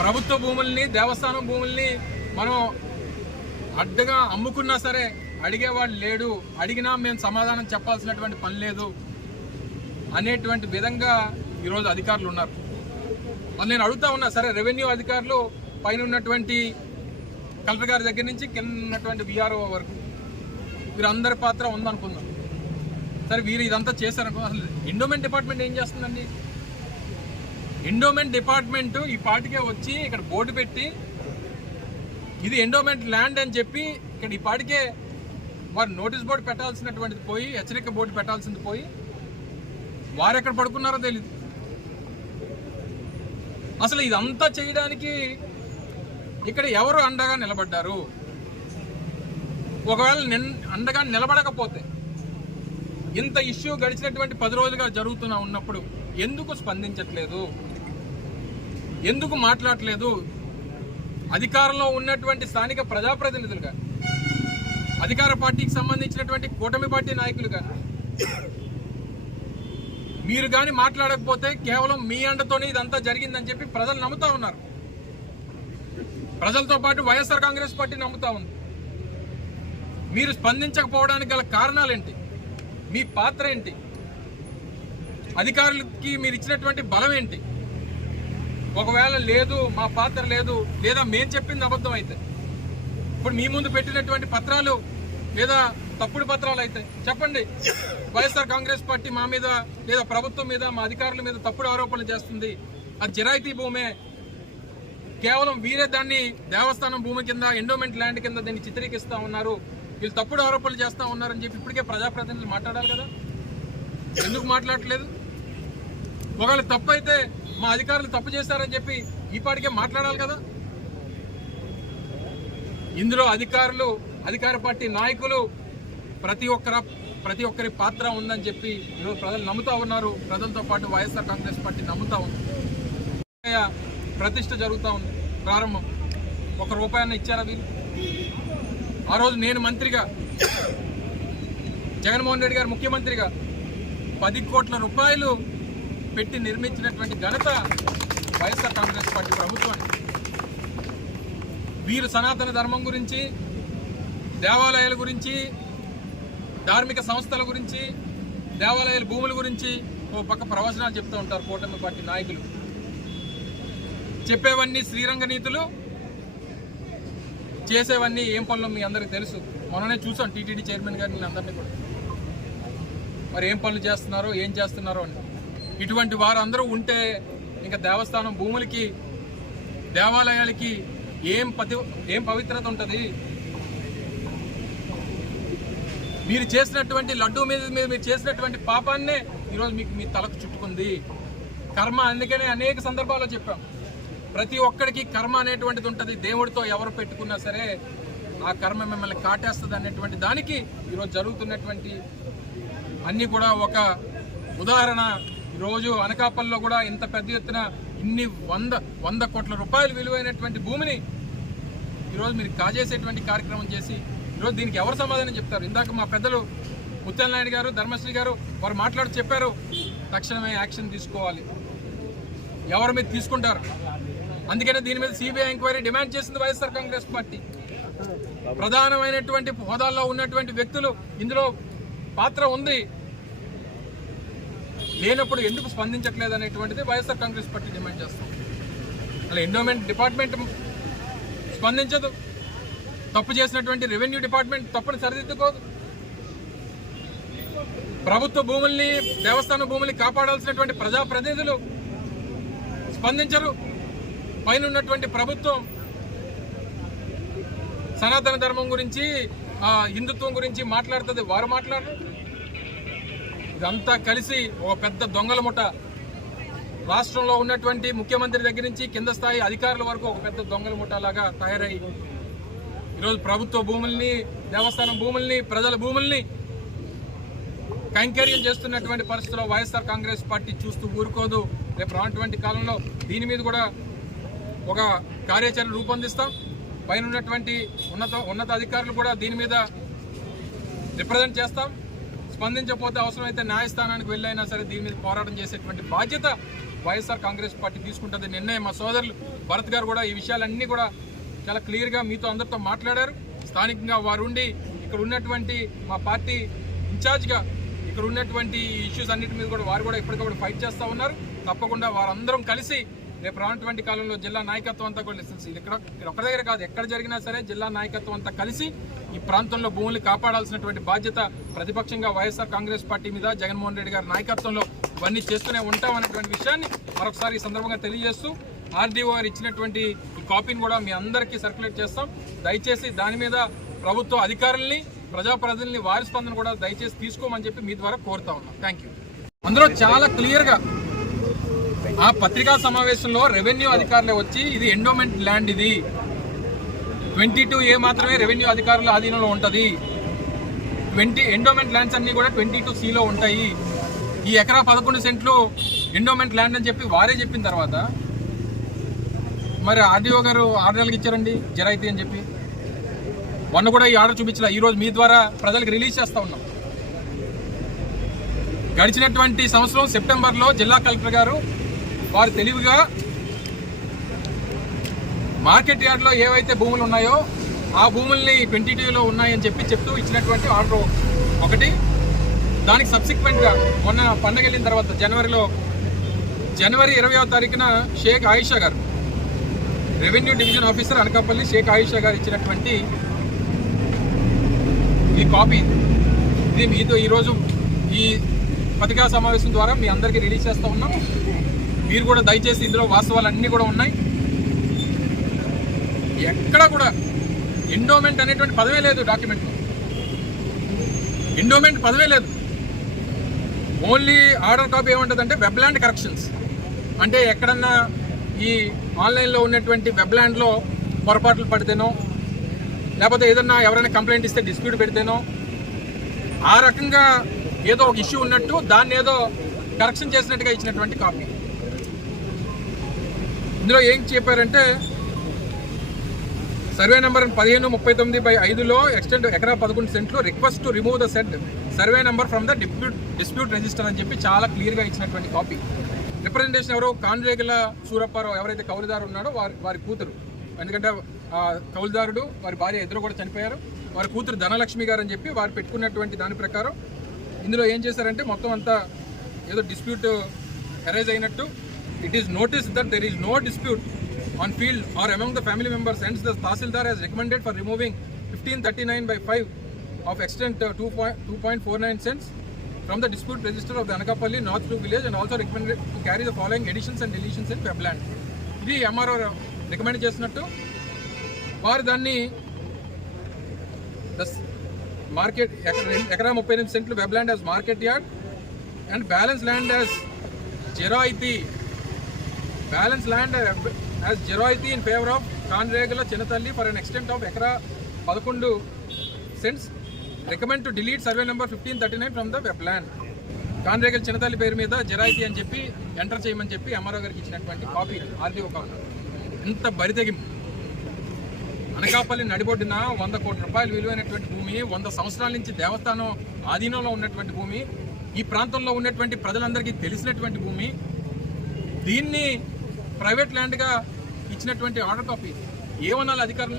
ప్రభుత్వ భూముల్ని, దేవస్థానం భూముల్ని మనం అడ్డగా అమ్ముకున్నా సరే అడిగేవాడు లేడు, అడిగినా మేము సమాధానం చెప్పాల్సినటువంటి పని లేదు అనేటువంటి విధంగా ఈరోజు అధికారులు ఉన్నారు. నేను అడుగుతా ఉన్నా, సరే రెవెన్యూ అధికారులు పైన ఉన్నటువంటి కలెక్టర్ గారి దగ్గర నుంచి కింద ఉన్నటువంటి విఆర్ఓ వరకు వీరందరి పాత్ర ఉందనుకుందాం. సరే వీరు ఇదంతా చేశారనుకో, అసలు ఎండోమెంట్ డిపార్ట్మెంట్ ఏం చేస్తుందండి? ఎండోమెంట్ డిపార్ట్మెంట్ ఈ పాటికే వచ్చి ఇక్కడ బోర్డు పెట్టి ఇది ఎండోమెంట్ ల్యాండ్ అని చెప్పి ఇక్కడ ఈ పాటికే వారు నోటీస్ బోర్డు పెట్టాల్సినటువంటిది పోయి, హెచ్చరిక బోర్డు పెట్టాల్సింది పోయి, వారు ఎక్కడ పడుకున్నారో తెలియదు. అసలు ఇదంతా చేయడానికి ఇక్కడ ఎవరు అండగా నిలబడ్డారు? ఒకవేళ అండగా నిలబడకపోతే ఇంత ఇష్యూ గడిచినటువంటి 10 రోజులుగా జరుగుతున్నా ఉన్నప్పుడు ఎందుకు స్పందించట్లేదు? ఎందుకు మాట్లాడట్లేదు? అధికారంలో ఉన్నటువంటి స్థానిక ప్రజాప్రతినిధులుగా, అధికార పార్టీకి సంబంధించినటువంటి కూటమి పార్టీ నాయకులుగా మీరు కానీ మాట్లాడకపోతే కేవలం మీ అండతోనే ఇదంతా జరిగిందని చెప్పి ప్రజలు నమ్ముతా ఉన్నారు. ప్రజలతో పాటు వైఎస్ఆర్ కాంగ్రెస్ పార్టీ నమ్ముతా ఉంది. మీరు స్పందించకపోవడానికి గల కారణాలేంటి? మీ పాత్ర ఏంటి? అధికారులకి మీరు ఇచ్చినటువంటి బలం ఏంటి? ఒకవేళ లేదు, మా పాత్ర లేదు, లేదా మేం చెప్పింది అబద్ధం అయితే, ఇప్పుడు మీ ముందు పెట్టినటువంటి పత్రాలు లేదా తప్పుడు పత్రాలు అయితే చెప్పండి. వైఎస్ఆర్ కాంగ్రెస్ పార్టీ మా మీద లేదా ప్రభుత్వం మీద, మా అధికారుల మీద తప్పుడు ఆరోపణలు చేస్తుంది, అది జిరాయితీ భూమే, కేవలం వీరే దాన్ని దేవస్థానం భూమి కింద, ఎండోమెంట్ ల్యాండ్ కింద దీన్ని చిత్రీకరిస్తూ ఉన్నారు, వీళ్ళు తప్పుడు ఆరోపణలు చేస్తూ ఉన్నారని చెప్పి ఇప్పటికే ప్రజాప్రతినిధులు మాట్లాడాలి కదా. ఎందుకు మాట్లాడట్లేదు? ఒకవేళ తప్పు అయితే మా అధికారులు తప్పు చేశారని చెప్పి ఈ పాటికే మాట్లాడాలి కదా. ఇందులో అధికారులు, అధికార పార్టీ నాయకులు ప్రతి ఒక్కరి పాత్ర ఉందని చెప్పి ఈరోజు ప్రజలు నమ్ముతా ఉన్నారు. ప్రజలతో పాటు వైఎస్ఆర్ కాంగ్రెస్ పార్టీ నమ్ముతా ఉంది. ప్రతిష్ఠ జరుగుతూ ఉంది, ప్రారంభం. ₹1 ఇచ్చారా వీరు? ఆ రోజు నేను మంత్రిగా, జగన్మోహన్ రెడ్డి గారు ముఖ్యమంత్రిగా 10 కోట్ల రూపాయలు పెట్టి నిర్మించినటువంటి ఘనత వైఎస్ఆర్ కాంగ్రెస్ పార్టీ ప్రభుత్వానికి. వీరు సనాతన ధర్మం గురించి, దేవాలయాల గురించి, ధార్మిక సంస్థల గురించి, దేవాలయాల భూముల గురించి ఓ పక్క ప్రవచనాలు చెప్తూ ఉంటారు కూటమి పార్టీ నాయకులు. చెప్పేవన్నీ శ్రీరంగ నీతులు, చేసేవన్నీ ఏం పనులు మీ అందరికీ తెలుసు. మొన్ననే చూసాం టీటీడీ చైర్మన్ గారిని అందరినీ కూడా, మరి ఏం పనులు చేస్తున్నారో, ఏం చేస్తున్నారో అని. ఇటువంటి వారందరూ ఉంటే ఇంకా దేవస్థానం భూములకి, దేవాలయాలకి ఏం పవిత్రత ఉంటుంది? మీరు చేసినటువంటి లడ్డూ మీద మీరు చేసినటువంటి పాపాన్నే ఈరోజు మీకు మీ తలకు చుట్టుకుంది కర్మ. అందుకనే అనేక సందర్భాల్లో చెప్పాం, ప్రతి ఒక్కడికి కర్మ అనేటువంటిది ఉంటుంది. దేవుడితో ఎవరు పెట్టుకున్నా సరే ఆ కర్మ మిమ్మల్ని కాటేస్తుంది అనేటువంటి దానికి ఈరోజు జరుగుతున్నటువంటి అన్నీ కూడా ఒక ఉదాహరణ. ఈరోజు అనకాపల్లిలో కూడా ఇంత పెద్ద ఎత్తున ఇన్ని 100 కోట్ల రూపాయలు విలువైనటువంటి భూమిని ఈరోజు మీరు కాజేసేటువంటి కార్యక్రమం చేసి ఈరోజు దీనికి ఎవరు సమాధానం చెప్తారు? ఇందాక మా పెద్దలు ముత్యాల నాయుడు గారు, ధర్మశ్రీ గారు వారు మాట్లాడి చెప్పారు, తక్షణమే యాక్షన్ తీసుకోవాలి. ఎవరి మీద తీసుకుంటారు? అందుకనే దీని మీద సిబిఐ ఎంక్వైరీ డిమాండ్ చేసింది వైఎస్ఆర్ కాంగ్రెస్ పార్టీ. ప్రధానమైనటువంటి హోదాల్లో ఉన్నటువంటి వ్యక్తులు ఇందులో పాత్ర ఉంది, లేనప్పుడు ఎందుకు స్పందించట్లేదు అనేటువంటిది వైఎస్ఆర్ కాంగ్రెస్ పార్టీ డిమాండ్ చేస్తాం. అలా ఎండోమెంట్ డిపార్ట్మెంట్ స్పందించదు, తప్పు చేసినటువంటి రెవెన్యూ డిపార్ట్మెంట్ తప్పుని సరిదిద్దుకోదు, ప్రభుత్వ భూముల్ని, దేవస్థాన భూముల్ని కాపాడాల్సినటువంటి ప్రజాప్రతినిధులు స్పందించరు. పైన ఉన్నటువంటి ప్రభుత్వం సనాతన ధర్మం గురించి, హిందుత్వం గురించి మాట్లాడుతుంది, వారు మాట్లాడరు. ఇదంతా కలిసి ఒక పెద్ద దొంగల ముఠ. రాష్ట్రంలో ఉన్నటువంటి ముఖ్యమంత్రి దగ్గర నుంచి కింద స్థాయి అధికారుల వరకు ఒక పెద్ద దొంగల ముఠాలాగా తయారై ఈరోజు ప్రభుత్వ భూముల్ని, దేవస్థానం భూముల్ని, ప్రజల భూముల్ని కైంకర్యం చేస్తున్నటువంటి పరిస్థితుల్లో వైఎస్ఆర్ కాంగ్రెస్ పార్టీ చూస్తూ ఊరుకోదు. రేపు రానటువంటి కాలంలో దీని మీద కూడా ఒక కార్యాచరణ రూపొందిస్తాం. పైన ఉన్నటువంటి ఉన్నత అధికారులు కూడా దీని మీద రిప్రజెంట్ చేస్తాం. స్పందించకపోతే అవసరమైతే న్యాయస్థానానికి వెళ్ళైనా సరే దీని మీద పోరాటం చేసేటువంటి బాధ్యత వైఎస్ఆర్ కాంగ్రెస్ పార్టీ తీసుకుంటుంది నిర్ణయం. మా సోదరులు భరత్ గారు కూడా ఈ విషయాలన్నీ కూడా చాలా క్లియర్గా మీతో అందరితో మాట్లాడారు. స్థానికంగా వారు ఉండి ఇక్కడ ఉన్నటువంటి మా పార్టీ ఇన్ఛార్జ్గా ఇక్కడ ఉన్నటువంటి ఇష్యూస్ అన్నిటి మీద కూడా వారు కూడా ఇప్పటికప్పుడు ఫైట్ చేస్తూ ఉన్నారు. తప్పకుండా వారందరం కలిసి రేపు రానటువంటి కాలంలో జిల్లా నాయకత్వం అంతా కూడా ఇది ఇక్కడ ఒక్క దగ్గర కాదు, ఎక్కడ జరిగినా సరే జిల్లా నాయకత్వం అంతా కలిసి ఈ ప్రాంతంలో భూములు కాపాడాల్సినటువంటి బాధ్యత ప్రతిపక్షంగా వైఎస్ఆర్ కాంగ్రెస్ పార్టీ మీద జగన్మోహన్ రెడ్డి గారి నాయకత్వంలో ఇవన్నీ చేస్తూనే ఉంటాం అనేటువంటి విషయాన్ని మరొకసారి ఈ సందర్భంగా తెలియజేస్తూ ఆర్డీఓ గారు ఇచ్చినటువంటి ఈ కాపీని కూడా మీ అందరికీ సర్క్యులేట్ చేస్తాం. దయచేసి దాని మీద ప్రభుత్వ అధికారుల్ని ప్రజాప్రతినిధుల్ని వారి స్పందన కూడా దయచేసి తీసుకోమని చెప్పి మీ ద్వారా కోరుతా ఉన్నాం. Thank you. అందులో చాలా క్లియర్గా ఆ పత్రికా సమావేశంలో రెవెన్యూ అధికారులే వచ్చి ఇది ఎండోమెంట్ ల్యాండ్, ఇది 22A మాత్రమే రెవెన్యూ అధికారుల ఆధీనంలో ఉంటుంది, ఎండోమెంట్ ల్యాండ్స్ అన్ని కూడా 22Cలో ఉంటాయి, ఈ ఎకరా 11 సెంట్లు ఎండోమెంట్ ల్యాండ్ అని చెప్పి వారే చెప్పిన తర్వాత మరి ఆర్డీఓ గారు ఆర్డర్లకు ఇచ్చారండి జరాయితీ అని చెప్పి. మొన్న కూడా ఈ ఆర్డర్ చూపించలే, ఈరోజు మీ ద్వారా ప్రజలకు రిలీజ్ చేస్తూ ఉన్నాం. గడిచినటువంటి సంవత్సరం సెప్టెంబర్లో జిల్లా కలెక్టర్ గారు వారు తెలివిగా మార్కెట్ యార్డ్లో ఏవైతే భూములు ఉన్నాయో ఆ భూముల్ని 22లో ఉన్నాయని చెప్తూ ఇచ్చినటువంటి ఆర్డర్ ఒకటి. దానికి సబ్సిక్వెంట్గా మొన్న పండగ వెళ్ళిన తర్వాత జనవరి 20వ తారీఖున షేక్ ఆయిషా గారు, revenue division officer Anakapalli Shaik Ayesha గారు ఇచ్చినటువంటి ఈ కాపీ, ఇది మీతో ఈరోజు ఈ పత్రికా సమావేశం ద్వారా మీ అందరికీ రిలీజ్ చేస్తూ ఉన్నాం. మీరు కూడా దయచేసి ఇందులో వాస్తవాలన్నీ కూడా ఉన్నాయి. ఎక్కడ కూడా ఎండోమెంట్ అనేటువంటి పదవే లేదు డాక్యుమెంట్లో, ఎండోమెంట్ పదవే లేదు. ఓన్లీ ఆర్డర్ కాపీ ఏముంటుందంటే వెబ్ల్యాండ్ కరెక్షన్స్, అంటే ఎక్కడన్నా ఈ ఆన్లైన్లో ఉన్నటువంటి వెబ్ల్యాండ్లో పొరపాట్లు పడితేనో లేకపోతే ఏదన్నా ఎవరైనా కంప్లైంట్ ఇస్తే డిస్ప్యూట్ పెడితేనో ఆ రకంగా ఏదో ఒక ఇష్యూ ఉన్నట్టు దాన్ని ఏదో కరెక్షన్ చేసినట్టుగా ఇచ్చినటువంటి కాపీ. ఇందులో ఏం చెప్పారంటే సర్వే నెంబర్ 1539/5లో ఎక్స్టెండ్ ఎకరా 11 సెంట్లు request to remove the said survey number from the dispute register అని చెప్పి చాలా క్లియర్గా ఇచ్చినటువంటి కాపీ. రిప్రజెంటేషన్ ఎవరో కాన్రేగుల సూరప్పారావు ఎవరైతే కౌలుదారు ఉన్నాడో వారి కూతురు, ఎందుకంటే కౌలుదారుడు వారి భార్య ఇద్దరు కూడా చనిపోయారు, వారి కూతురు ధనలక్ష్మి గారు అని చెప్పి వారు పెట్టుకున్నటువంటి దాని ప్రకారం ఇందులో ఏం చేశారంటే మొత్తం అంతా ఏదో డిస్ప్యూట్ అరైజ్ అయినట్టు. It is notice that there is no dispute on field or among the family members, hence the Tahsildar has recommended for removing 1539/5 of extent 2.49 cents from the dispute register of the Anakapalli North 2 village and also recommended to carry the following additions and deletions in webland. ఇది MRO recommend చేసినట్టు వారు దాన్ని market ఎకరా 38 సెంట్లు webland as market yard and balance land as జెరాయితీ as Jeroity in favor of Kanregala Chinnatalli for an extent of ekara 11 cents. Recommend to delete survey number 1539 from the wetland. Kanregala Chinnatalli పేరు మీద జెరాయితీ అని చెప్పి enter చేయమని చెప్పి MRO గారికి ఇచ్చినటువంటి copy RDO copy. ఇంత బరితెగింపు. అనకాపల్లి నడిబొడ్డున 100 కోట్ల రూపాయలు విలువైనటువంటి భూమి, 100 సంవత్సరాల నుంచి దేవస్థానం ఆధీనంలో ఉన్నటువంటి భూమి, ఈ ప్రాంతంలో ఉన్నటువంటి ప్రజలందరికీ తెలిసినటువంటి భూమి, దీన్ని ప్రైవేట్ ల్యాండ్గా ఇచ్చినటువంటి ఆర్డర్ కాపీ. ఏమనాలి అధికారులు?